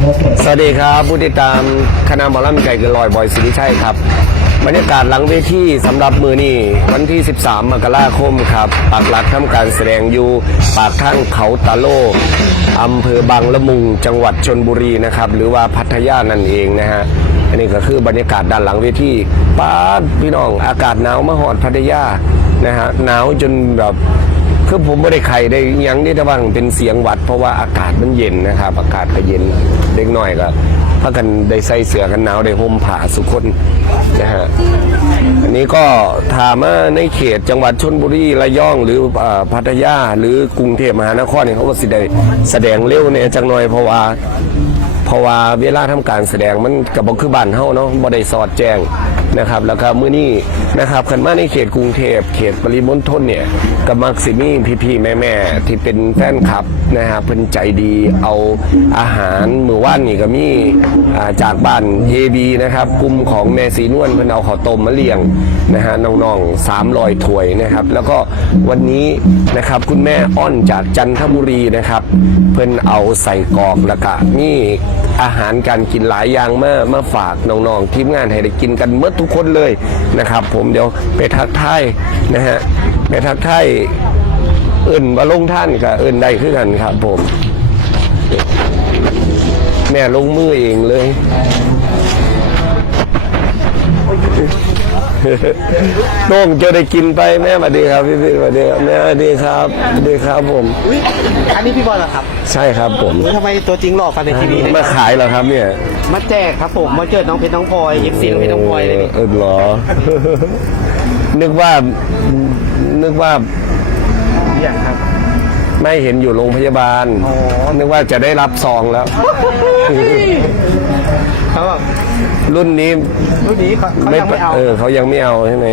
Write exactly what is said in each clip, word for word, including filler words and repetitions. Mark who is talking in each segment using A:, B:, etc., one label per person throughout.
A: สวัสดีครับผู้ติดตามคณะหมอลำไก่เกินลอยบอยสิริชัยครับบรรยากาศหลังเวทีสำหรับมือนี้วันที่สิบสามมกราคมครับปักหลักทำการแสดงอยู่ปากทางเขาตาโลอำเภอบางละมุงจังหวัดชลบุรีนะครับหรือว่าพัทยานั่นเองนะฮะอันนี้ก็คือบรรยากาศด้านหลังเวทีป้าพี่น้องอากาศหนาวมาหอดพัทยานะฮะหนาวจนแบบคือผมไม่ได้ไข่ได้ยังได้แต่ว่าเป็นเสียงหวัดเพราะว่าอากาศมันเย็นนะครับอากาศก็เย็นเล็กน้อยก็พากันได้ใส่เสื้อกันหนาวได้ห่มผ้าสุคนนะฮะอันนี้ก็ถามว่าในเขตจังหวัดชลบุรีระยองหรือพัทยาหรือกรุงเทพมหานครเนี่ยเขาก็สิได้แสดงเร็วเนี่ยจังหน่อยเพราะว่าเพราะว่าเวลาทำการแสดงมันกับบ่คือบ้านเฮาเนาะบ่ได้สอดแจ้งนะครับแล้วก็มื้อนี้นะครับคันมาในเขตกรุงเทพเขตปริมณฑลเนี่ยก็มักสิมีพี่ๆแม่ๆที่เป็นแฟนคลับนะฮะเพิ่นใจดีเอาอาหารมื้อวานนี่ก็มีจากบ้าน เอ บี นะครับกลุ่มของแม่สีนวลเพิ่นเอาข้าวต้มมาเลี้ยงนะฮะน้องๆสามร้อยถ้วยนะครับแล้วก็วันนี้นะครับคุณแม่อ้อนจากจันทบุรีนะครับเพิ่นเอาใส่กรอกแล้วก็มีอาหารการกินหลายอย่างมามาฝากน้องๆทีมงานให้ได้กินกันเมื่อทุกคนเลยนะครับผมเดี๋ยวไปทักทายนะฮะไปทักทายเอื่นมาลงท่านกับเอื่นได้ขึ้นกันครับผมแม่ลงมือเองเลยโต้งจะได้กินไปแม่สวัสดีครับพี่พี่สวัสดีครับแม่สวัสดีครับสวัสดีครับผม
B: อันนี้พี่บอลเหรอครับ
A: ใช่ครับผม
B: ทำไมตัวจริงหล่อฟันในทีวี
A: มาขายเหรอครับเนี่ย
B: มาแจกครับผมมาเจอน้องเพชรน้องพลอยเอฟซีน้องเพชรน้องพลอยเลย
A: เออเหรอนึกว่านึกว่า
B: อย่างครับ
A: ไม่เห็นอยู่โรงพยาบาลนึกว่าจะได้รับซองแล้ว
B: เขาบอก
A: รุ่นนี้
B: รุ่นนี้เขายังไม่เอา
A: เออเขายังไม่เอาใช่ไหม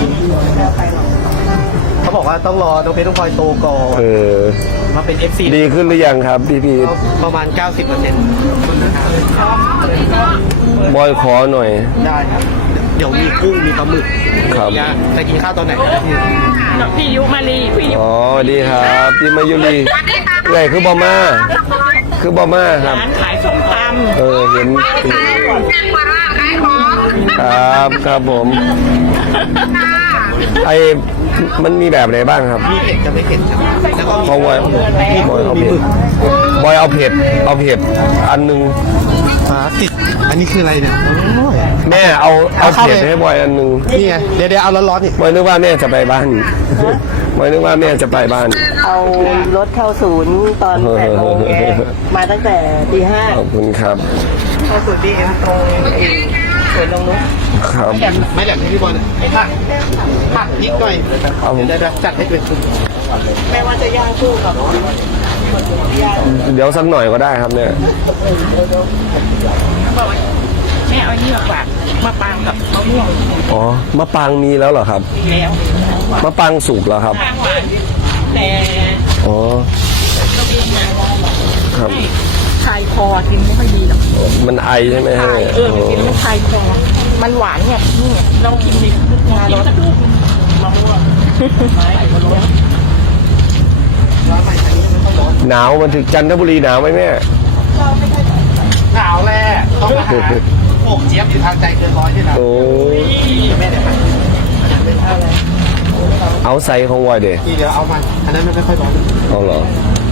B: เขาบอกว่าต้องรอน้องเพชรน้องพลอยโตก่อน
A: เออ
B: มาเป็น เอฟ ซี
A: ดีขึ้นหรือยังครับพี่พี่
B: ประมาณ เก้าสิบเปอร์เซ็นต์
A: บอยขอหน่อย
B: ได้ครับเดี๋ยวมีกุ้งมีปลาหมึก
A: ครับ
B: จะกินข้าวตอนไหนครับพี่
C: พี่ยุมารีพี่ยุ
A: อ๋อดีครับพี่มายุรีใหญ่คือบอมาคือบอมาครับ
C: ร้านขายส้มตำ
A: เออเห็นครับครับผมไอมันมีแบบไหนบ้างครับ
B: มีเผ็ดจะไม่เผ็ดแล้วก็
A: บอยบอยเอาเผ็ดบอยเอาเผ็ดเอาเผ็ดอันนึง
B: ติดอันนี้คืออะไรเนี่ย
A: แม่เอาเอาเผ็ดให้บอยอันนึง
B: นี่ไงเดี๋ยวเดี๋ยวเอาร้อนๆนี่
A: บอยนึกว่าแม่จะไปบ้านบอยนึกว่าแม่จะไปบ้าน
C: เอารถเข้าศูนย์ตอนแปดโมงแกมาตั้งแต่ตีห้า
A: ขอบคุณครับ
C: เข้าศูนย์ดีเอ็มตรงสวนลงนุ๊ก
A: ครับ
B: ไม่แหลมที่พี่บอลไอ้ผักผักนิดหน่อยเอาผมจะจัดให้เป็น
C: แม่ว่าจะย่างคู่กับ
A: เดี๋ยวสักหน่อยก็ได้ครับเนี่ย
C: แม่เอาเนื้อฝากมาปางกับมะม่วง
A: อ๋อมะปางมีแล้วเหรอครับ
C: แล้ว
A: มะปางสุกแล้วครับ
C: แต่
A: อ๋อครับ
C: คลายคอกินไม่ค่อยดีหรอก
A: มันไอใช่ไหมฮะ
C: เออกินไม่คลายคอมันหวานเนี่ยนี่ลองกินดิงารสมะม่วง
A: หนาวมันถึงจันทบุรีหนาวไหมแม่
B: หนาวแหละต้องมาหาโอ่งเจี๊ยบอยู่ทางใจเกินร้อยที่เรา
A: โอ้
B: แม่เดี๋ยว
A: เอาใส่ของวอยเดี๋ยว
B: เดี๋ยวเอามันอันนั้นไม่ค่อยร้อน
A: เอาเหรอ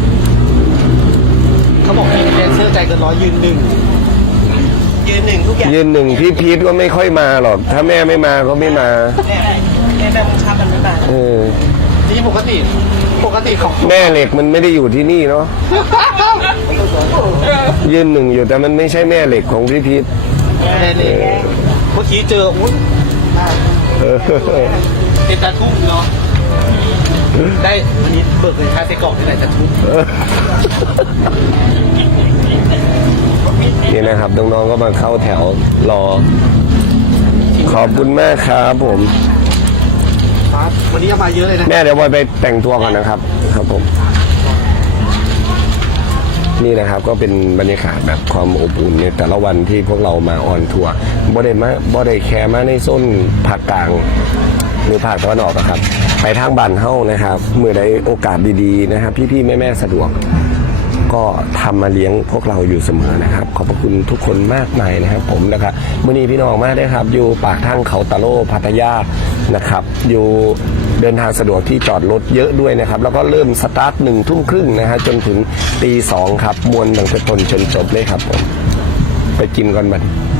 B: เขาบอกมีแดนเซอร์ใจเกินร้อยยืนหนึ่งยืนหนึ่งทุกอย่าง
A: ยืนหนึ่งพี่พีทก็ไม่ค่อยมาหรอกถ้าแม่ไม่มาก็ไม่มา
C: แม่แบบชากันไม่ได้
A: เออ
B: นี่ปกติปกติของ
A: แม่เหล็กมันไม่ได้อยู่ที่นี่เนาะยืนหนึ่งอยู่แต่มันไม่ใช่แม่เหล็กของพี่พีท
B: แม่เหล็กเมื่อกี้เจออุ้ยเป็นตาทุ่งเนาะได้วันนี้เบิกเงินค่าไส้กรอกที่ไหนจะทุ่ง
A: นี่นะครับน้องๆก็มาเข้าแถวรอขอบคุณแม่ครับผม
B: วันนี้มาเยอะเลยนะ
A: แม่เดี๋ยวบอยไปแต่งตัวก่อนนะครับครับผมนี่นะครับก็เป็นบรรยากาศแบบความอบอุ่นในแต่ละวันที่พวกเรามาออนทัวร์บ่ได้มาบ่ได้แค่มาในโซนภาคกลางหรือภาคตะวันออกนะครับไปทางบ้านเฮ้านะครับเมื่อใดโอกาสดีๆนะครับพี่ๆแม่ๆสะดวกก็ทำมาเลี้ยงพวกเราอยู่เสมอนะครับขอบพระคุณทุกคนมากมายนะครับผมนะครับมื้อนี้พี่น้องมากได้ครับอยู่ปากทางเขาตะโลพัทยานะครับอยู่เดินทางสะดวกที่จอดรถเยอะด้วยนะครับแล้วก็เริ่มสตาร์ทหนึ่งทุ่มครึ่งนะฮะจนถึงตีสองครับมวนตั้งแต่ต้นจนจบเลยครับผมไปกินก่อนบัดนี้